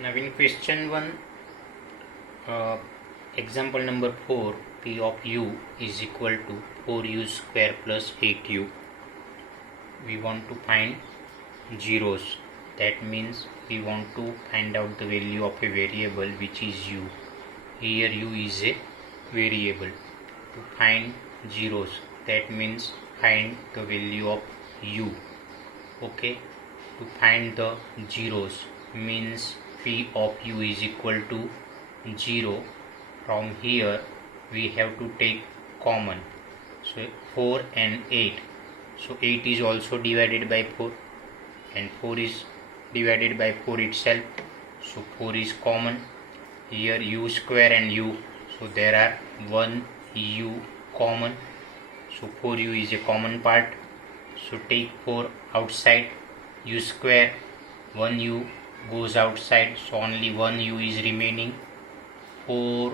Now in question 1, example number 4, P of u is equal to 4u square plus 8u. We want to find zeros. That means we want to find out the value of a variable which is u. Here u is a variable. To find zeros, that means find the value of u. Okay, to find the zeros means P of u is equal to 0. From here we have to take common, so 4 and 8. So 8 is also divided by 4 and 4 is divided by 4 itself, so 4 is common. Here u square and u, so there are 1 u common, so 4u is a common part. So take 4 outside, u square, 1 u goes outside, so only 1 u is remaining. 4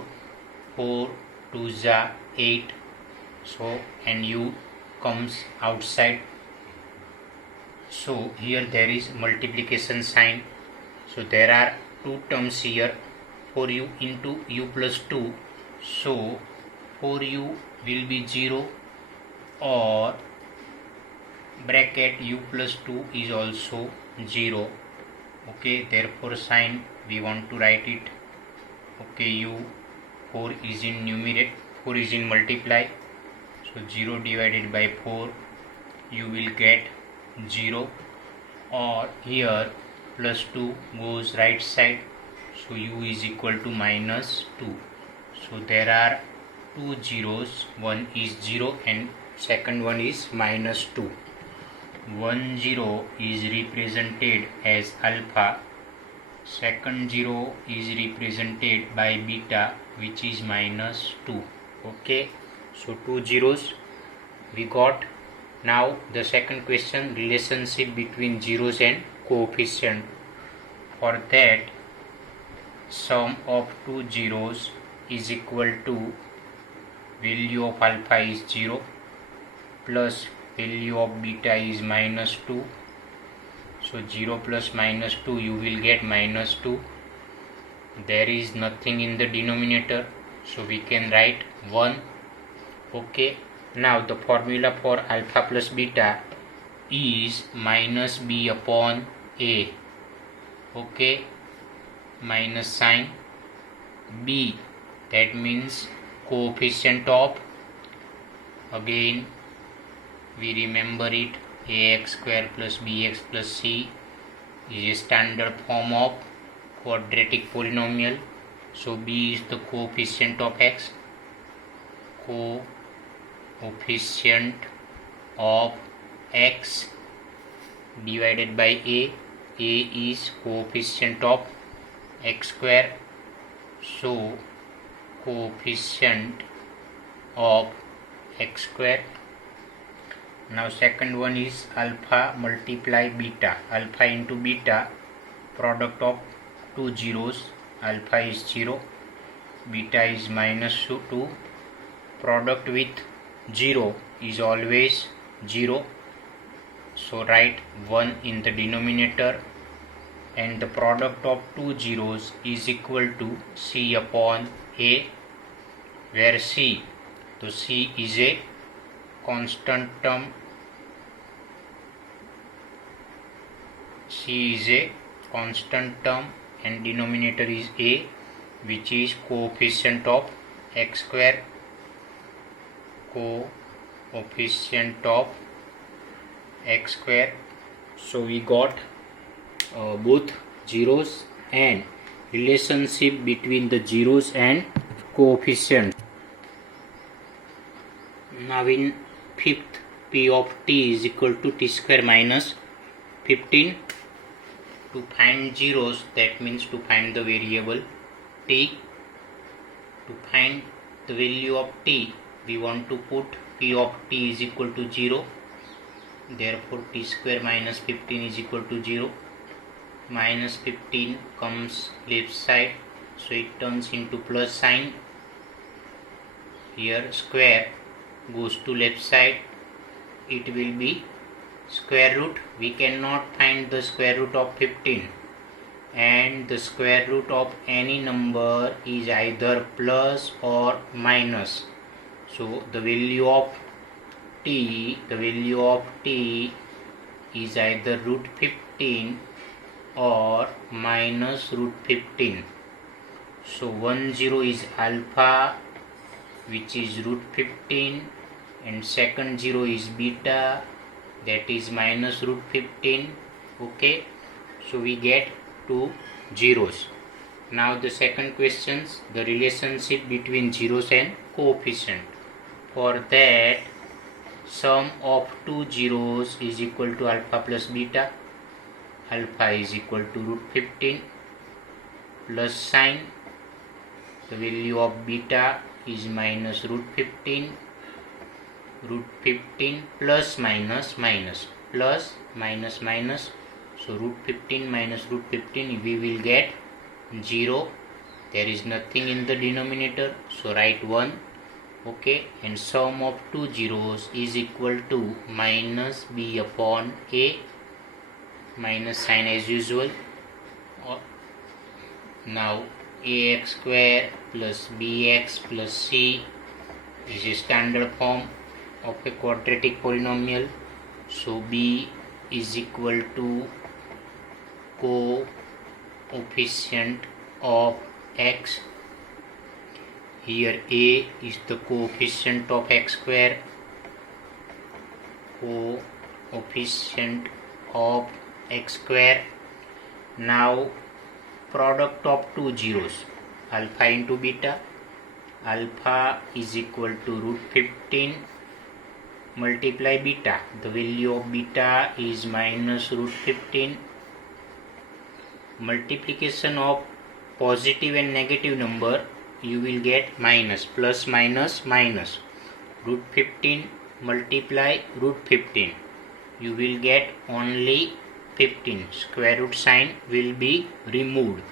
2s are 8, so and u comes outside. So here there is multiplication sign, so there are two terms here, 4u into u plus 2, so 4u will be 0 or bracket u plus 2 is also 0. Okay, therefore sign we want to write it. Okay, u 4 is in numerator, 4 is in multiply, so 0 divided by 4 you will get 0, or here plus 2 goes right side, so u is equal to minus 2. So there are two zeros, one is 0 and second one is minus 2. 1 0 is represented as alpha, second 0 is represented by beta which is minus 2. Okay, so two zeros we got. Now the second question, relationship between zeros and coefficient. For that, sum of two zeros is equal to value of alpha is 0 plus value of beta is minus 2. So 0 plus minus 2 you will get minus 2. There is nothing in the denominator, so we can write 1. Okay, now the formula for alpha plus beta is minus b upon a. Okay, minus sign b, that means coefficient of, again we remember it, ax square plus bx plus c is a standard form of quadratic polynomial. So b is the coefficient of x, coefficient of x divided by a is coefficient of x square, so coefficient of x square. Now second one is alpha multiply beta, alpha into beta, product of two zeros, alpha is 0, beta is minus 2, product with 0 is always 0, so write 1 in the denominator, and the product of two zeros is equal to c upon a, where c, so c is a constant term, c is a constant term and denominator is a, which is coefficient of x square, coefficient of x square. So we got both zeros and relationship between the zeros and coefficient. Now in fifth, P of t is equal to t square minus 15. To find zeros, that means to find the variable t. To find the value of t, we want to put P of t is equal to 0. Therefore t square minus 15 is equal to 0. Minus 15 comes left side, so it turns into plus sign. Here square goes to left side, it will be square root. We cannot find the square root of 15, and the square root of any number is either plus or minus. So the value of t is either root 15 or minus root 15. So 10 is alpha, which is root 15, and second 0 is beta, that is minus root 15. Okay, so we get 2 zeros. Now the second question, the relationship between zeros and coefficient. For that, sum of 2 zeros is equal to alpha plus beta. Alpha is equal to root 15 plus sign. The value of beta is minus root 15. Root 15 plus minus minus plus minus minus. So root 15 minus root 15, we will get 0. There is nothing in the denominator, so write 1. Okay, and sum of 2 zeros is equal to minus b upon a, minus sign as usual. Now ax square plus bx plus c is a standard form of a quadratic polynomial. So b is equal to coefficient of x. Here a is the coefficient of x square, coefficient of x square. Now product of 2 zeros, alpha into beta. Alpha is equal to root 15 multiply beta. The value of beta is minus root 15. Multiplication of positive and negative number, you will get minus, plus minus minus. Root 15 multiply root 15, you will get only 15. Square root sign will be removed.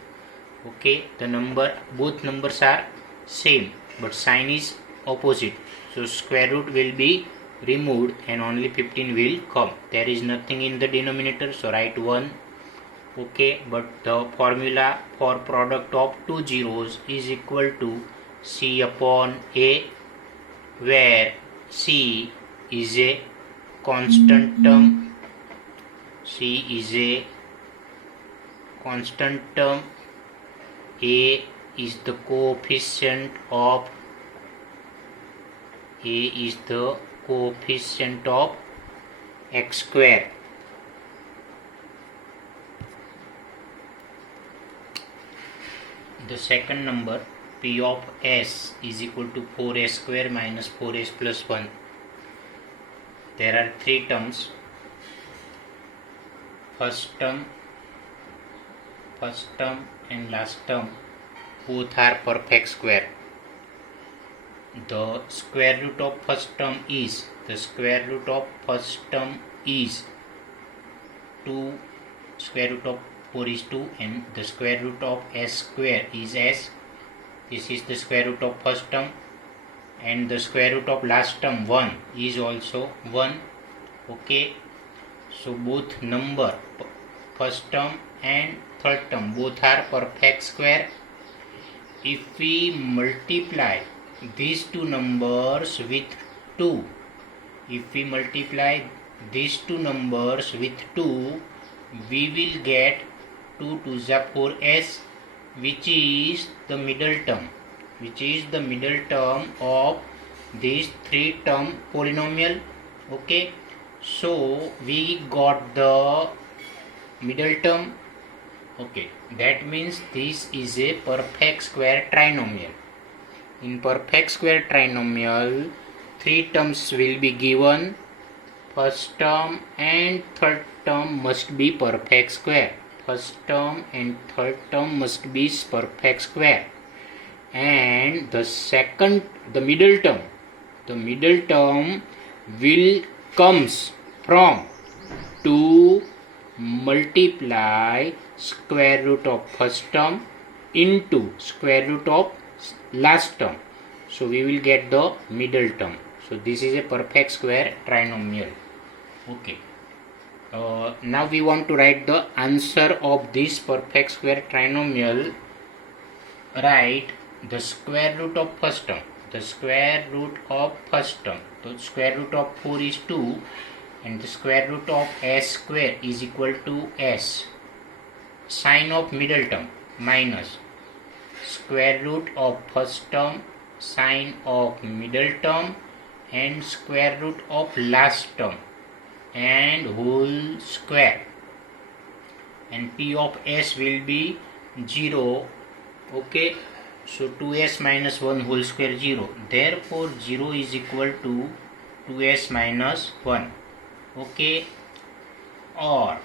Okay, the number, both numbers are same but sign is opposite, so square root will be removed and only 15 will come. There is nothing in the denominator, so write 1. Okay, but the formula for product of 2 zeros is equal to c upon a, where c is a constant term. C is a constant term. A is the coefficient of x square. The second number, p of s is equal to 4s square minus 4s plus 1. There are 3 terms. First term and last term both are perfect square. The square root of first term is 2. Square root of 4 is 2, and the square root of s square is s. This is the square root of first term, and the square root of last term 1 is also 1. Okay, so both number, first term and third term, both are perfect square. If we multiply these two numbers with 2, we will get 2 to the 4s, which is the middle term of this 3 term polynomial. Okay, so we got the middle term. Okay, that means this is a perfect square trinomial. In perfect square trinomial, 3 terms will be given. First term and third term must be perfect square. First term and third term must be perfect square. And the middle term will comes from 2 multiply square root of first term into square root of last term. So we will get the middle term. So this is a perfect square trinomial. Okay. now we want to write the answer of this perfect square trinomial. Write the square root of first term. The square root of first term. The square root of 4 is 2 and the square root of s square is equal to s. Sign of middle term minus square root of first term, sign of middle term and square root of last term and whole square, and p of s will be 0. Okay, so 2s minus 1 whole square 0, therefore 0 is equal to 2s minus 1. Okay, or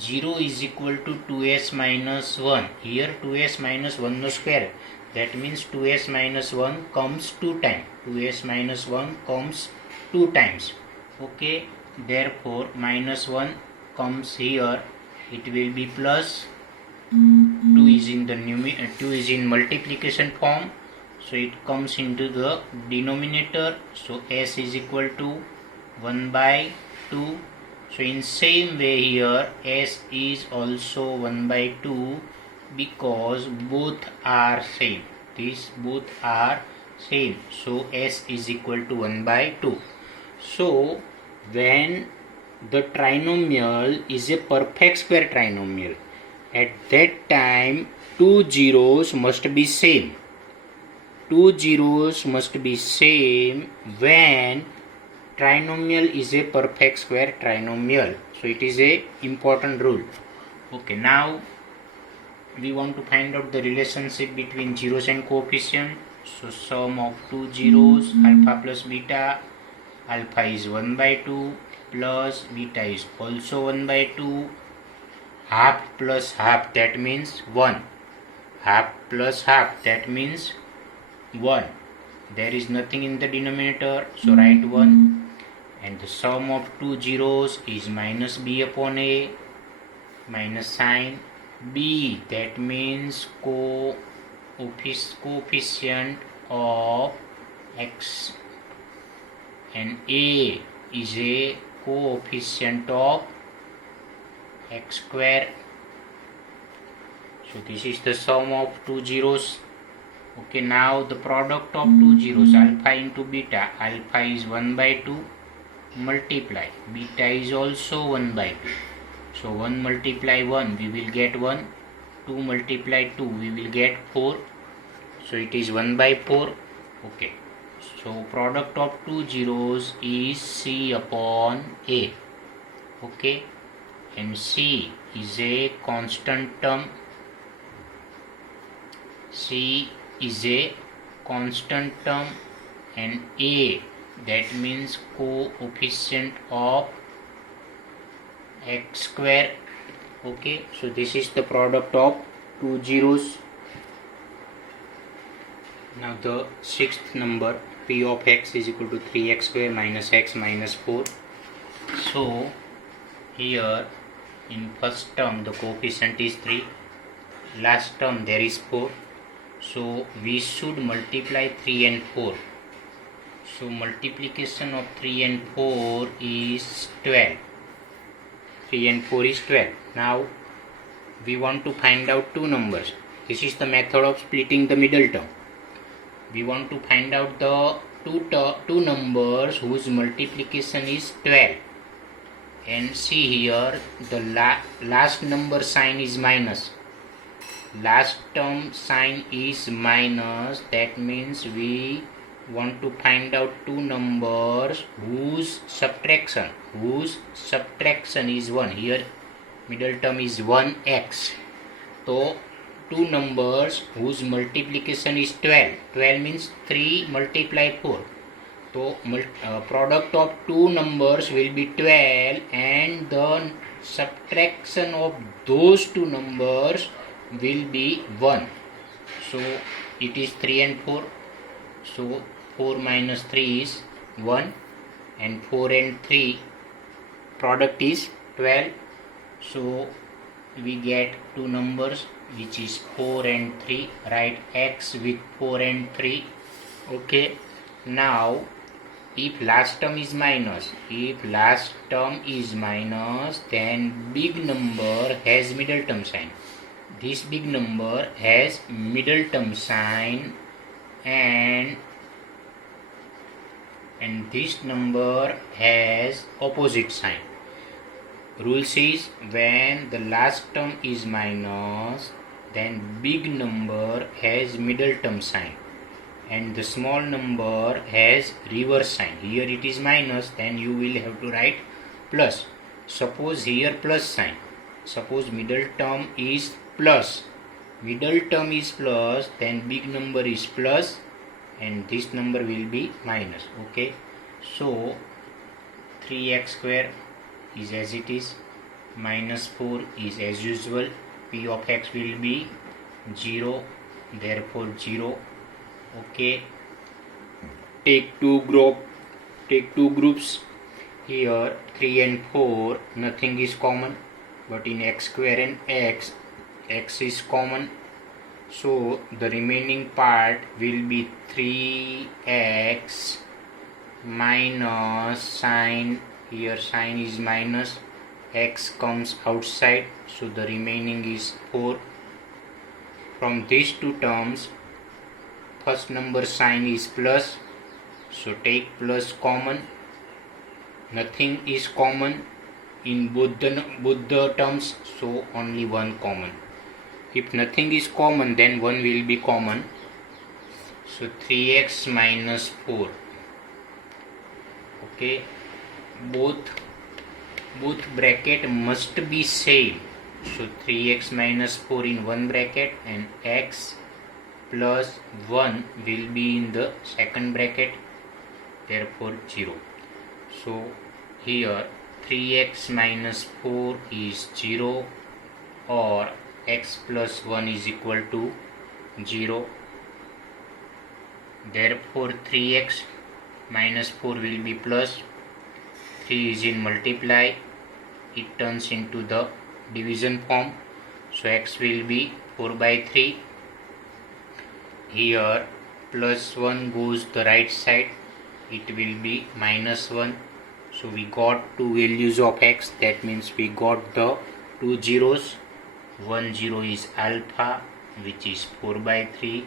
0 is equal to 2s minus 1. Here 2s minus 1 no square, that means 2s minus 1 comes 2 times. 2s minus 1 comes 2 times. Okay, therefore minus 1 comes here, it will be plus 2 is in the 2 is in multiplication form, so it comes into the denominator, so s is equal to 1 by 2. So in same way here s is also 1 by 2 because both are same. These both are same, so s is equal to 1 by 2. So when the trinomial is a perfect square trinomial, at that time two zeros must be same. Two zeros must be same when trinomial is a perfect square trinomial. So it is a important rule. Okay, now we want to find out the relationship between zeros and coefficient. So sum of two zeros, alpha plus beta, alpha is 1 by 2 plus beta is also 1 by 2, half plus half, that means 1, half plus half, that means 1. There is nothing in the denominator, so write 1, and the sum of two zeros is minus b upon a, minus sign b, that means coefficient of x, and a is a coefficient of x square. So this is the sum of two zeros. Okay, now the product of two zeros, alpha into beta, alpha is 1 by 2 multiply beta is also 1 by 2. So 1 multiply 1 we will get 1, 2 multiply 2 we will get 4, so it is 1 by 4. Okay, so product of two zeros is c upon a. Okay, and c is a constant term. C is a constant term and a, that means coefficient of x square. Okay, so this is the product of two zeros. Now the sixth number, p of x is equal to 3x square minus x minus 4. So here in first term the coefficient is 3, last term there is 4, so we should multiply 3 and 4. So multiplication of 3 and 4 is 12. 3 and 4 is 12. Now we want to find out two numbers. This is the method of splitting the middle term. We want to find out the two numbers whose multiplication is 12. And see here the last number sign is minus. Last term sign is minus, that means we want to find out two numbers whose subtraction is 1. Here middle term is 1x. So two numbers whose multiplication is 12. 12 means 3 multiply 4. So product of two numbers will be 12 and the subtraction of those two numbers will be 1. So it is 3 and 4. So 4 minus 3 is 1 and 4 and 3 product is 12. So we get two numbers which is 4 and 3. Write x with 4 and 3. Okay, now if last term is minus, then big number has middle term sign. This big number has middle term sign, and this number has opposite sign. Rule says when the last term is minus, then big number has middle term sign and the small number has reverse sign. Here it is minus, then you will have to write plus. Suppose here plus sign. Suppose middle term is plus. Then big number is plus and this number will be minus. Okay, so 3x square is as it is, minus 4 is as usual. P of x will be 0, therefore 0. Okay, take two groups. Here 3 and 4 nothing is common, but in x square and x is common, so the remaining part will be 3x minus sign. Here sign is minus, x comes outside, so the remaining is 4. From these two terms, first number sign is plus, so take plus common. Nothing is common in both the terms, so only 1 common. If nothing is common, then 1 will be common, so 3x minus 4. Okay, both bracket must be same, so 3x minus 4 in one bracket and x plus 1 will be in the second bracket, therefore 0. So here 3x minus 4 is 0, or x plus 1 is equal to 0. Therefore 3x minus 4 will be plus. 3 is in multiply, it turns into the division form, so x will be 4 by 3. Here plus 1 goes the right side, it will be minus 1. So we got two values of x, that means we got the two zeros. One zero is alpha, which is 4 by 3.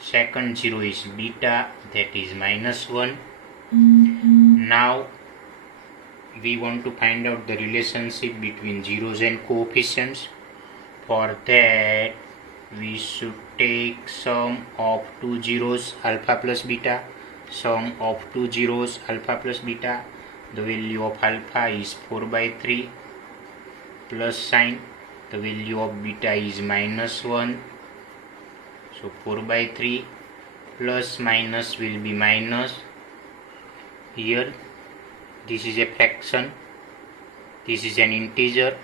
Second zero is beta, that is minus 1. Now we want to find out the relationship between zeros and coefficients. For that we should take sum of two zeros alpha plus beta. Sum of two zeros alpha plus beta. The value of alpha is 4 by 3 plus sign. The value of beta is minus 1. So 4 by 3 plus minus will be minus. Here this is a fraction, this is an integer,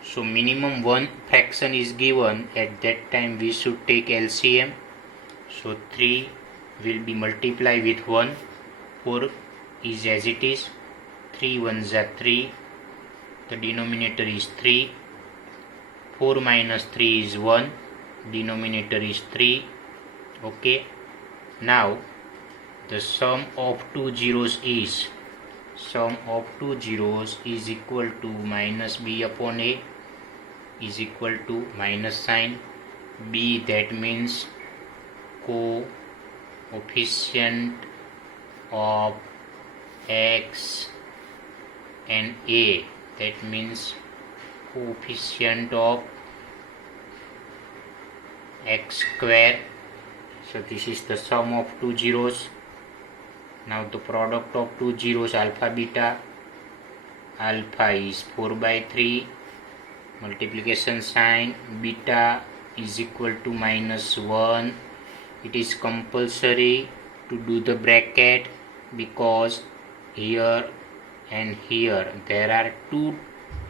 so minimum one fraction is given. At that time we should take LCM. So 3 will be multiplied with 1, 4 is as it is, 3 ones are 3, the denominator is 3, 4 minus 3 is 1, denominator is 3. Okay, now the sum of two zeros is equal to minus b upon a is equal to minus sign b, that means coefficient of x, and a, that means coefficient of x square. So this is the sum of two zeros. Now the product of two zeros alpha beta. Alpha is 4 by 3, multiplication sign, beta is equal to minus 1. It is compulsory to do the bracket because here and here there are two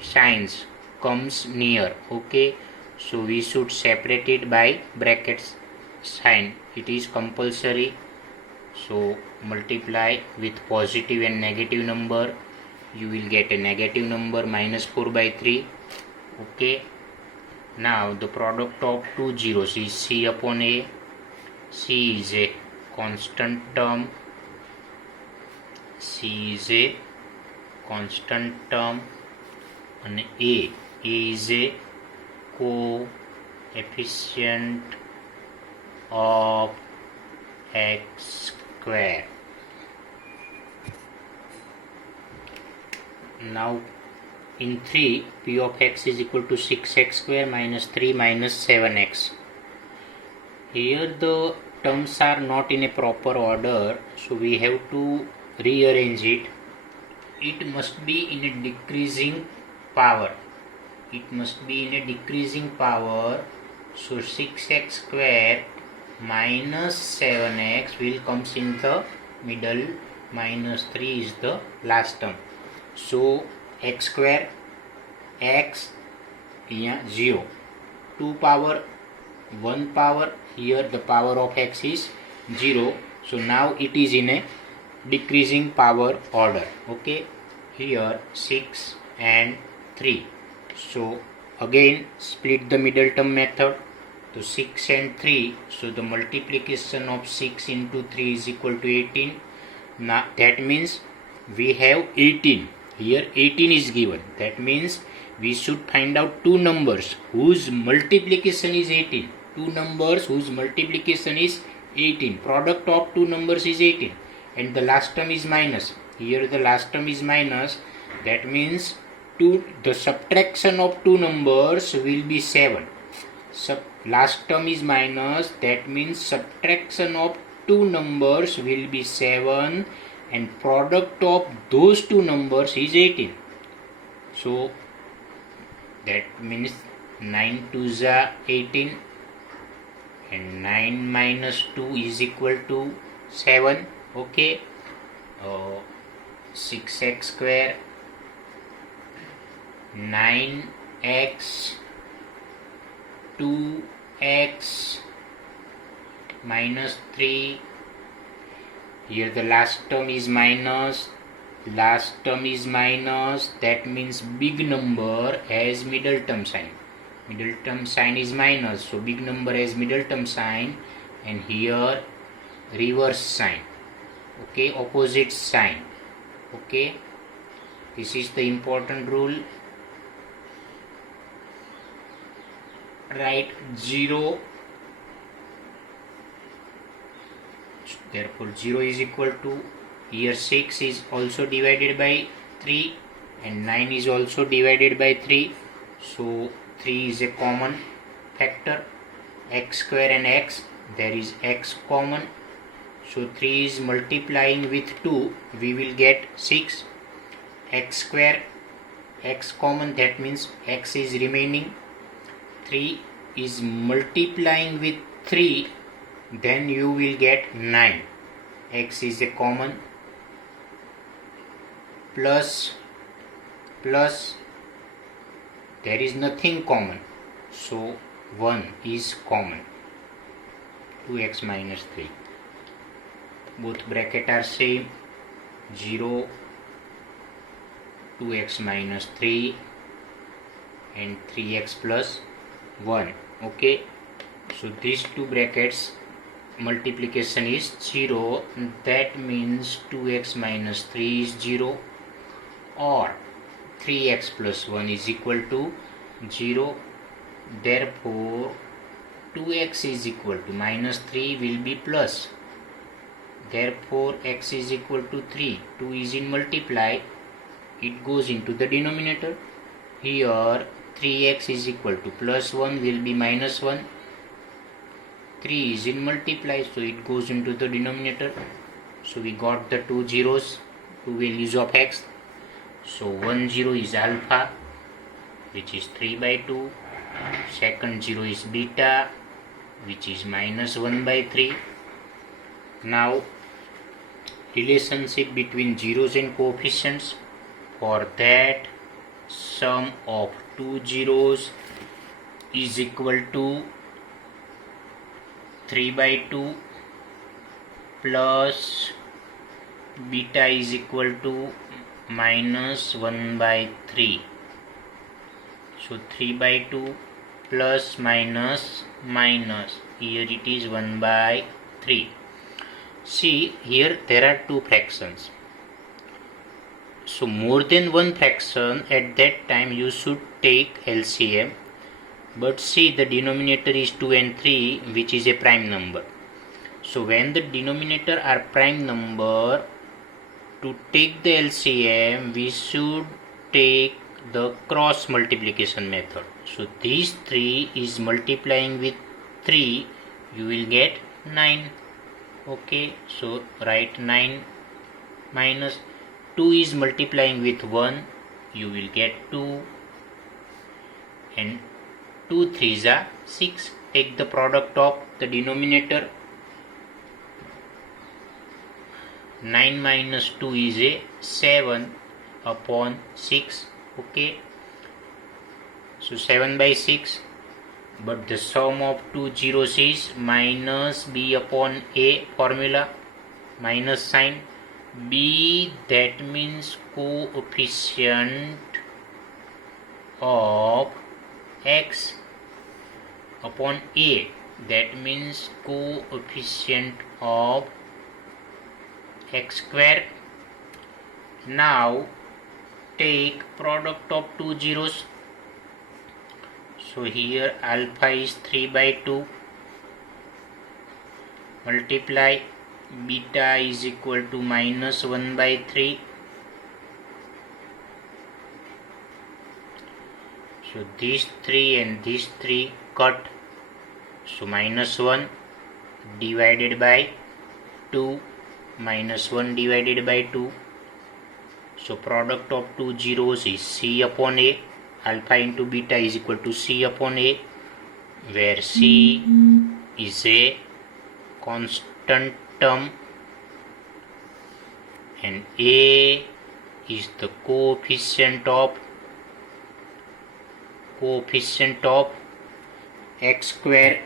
signs comes near. Okay, so we should separate it by brackets sign. It is compulsory. So multiply with positive and negative number, you will get a negative number minus 4 by 3. Okay, now the product of two zeros is c upon a. C is a constant term, C is a constant term and A is a coefficient of x square. Now in 3, p of x is equal to 6x square minus 3 minus 7x. Here the terms are not in a proper order, so we have to rearrange it. It must be in a decreasing power. It must be in a decreasing power. So 6x square minus 7x will comes in the middle, minus 3 is the last term. So x square, x, here 0, 2 power, 1 power, here the power of x is 0. So now it is in a decreasing power order. Okay, here 6 and 3. So again split the middle term method. So 6 and 3, so the multiplication of 6 into 3 is equal to 18. Now that means we have 18. Here 18 is given. That means we should find out two numbers whose multiplication is 18. Two numbers whose multiplication is 18. Product of two numbers is 18. And the last term is minus. Here the last term is minus. That means the subtraction of two numbers will be 7. Last term is minus. That means subtraction of two numbers will be 7. And product of those two numbers is 18. So that means 9 2s are 18 and 9 minus 2 is equal to 7. Okay, 6x square, 9x, 2x minus 3. Here the last term is minus, last term is minus. That means big number has middle term sign. Middle term sign is minus, so big number has middle term sign, and here reverse sign. Okay, opposite sign. Okay, this is the important rule. Write 0. Therefore 0 is equal to, here 6 is also divided by 3 and 9 is also divided by 3. So 3 is a common factor. X square and x, there is x common. So 3 is multiplying with 2, we will get 6. X square, x common, that means x is remaining. 3 is multiplying with 3, then you will get 9. X is a common, plus there is nothing common, so 1 is common. 2x minus 3, both bracket are same. 0, 2x minus 3 and 3x plus 1. Okay, so these two brackets multiplication is 0. That means 2x minus 3 is 0, or 3x plus 1 is equal to 0. Therefore 2x is equal to minus 3 will be plus. Therefore x is equal to 3. 2 is in multiply, it goes into the denominator. Here 3x is equal to plus 1 will be minus 1. 3 is in multiply, so it goes into the denominator. So we got the two zeros, two values of x. So 1 0 is alpha, which is 3 by 2. Second 0 is beta, which is minus 1 by 3. Now relationship between zeros and coefficients. For that, sum of two zeros is equal to 3 by 2 plus beta is equal to minus 1 by 3. So 3 by 2 plus minus minus, here it is 1 by 3. See, here there are two fractions. So more than one fraction, at that time you should take LCM. But see, the denominator is 2 and 3, which is a prime number. So when the denominator are prime number, to take the LCM we should take the cross multiplication method. So these 3 is multiplying with 3, you will get 9. Okay, so write 9 minus 2 is multiplying with 1, you will get 2, and 2 3s are 6. Take the product of the denominator. 9 minus 2 is a 7 upon 6. Okay, so 7 by 6, but the sum of two zeros is minus b upon a formula, minus sign. B, that means coefficient of x, upon a, that means coefficient of x square. Now take product of two zeros. So here alpha is 3 by 2, multiply beta is equal to minus 1 by 3. So these 3 and these 3 cut. So minus 1 divided by 2, minus 1 divided by 2. So product of two zeros is c upon a. Alpha into beta is equal to c upon a, where c is a constant term and a is the coefficient of x square.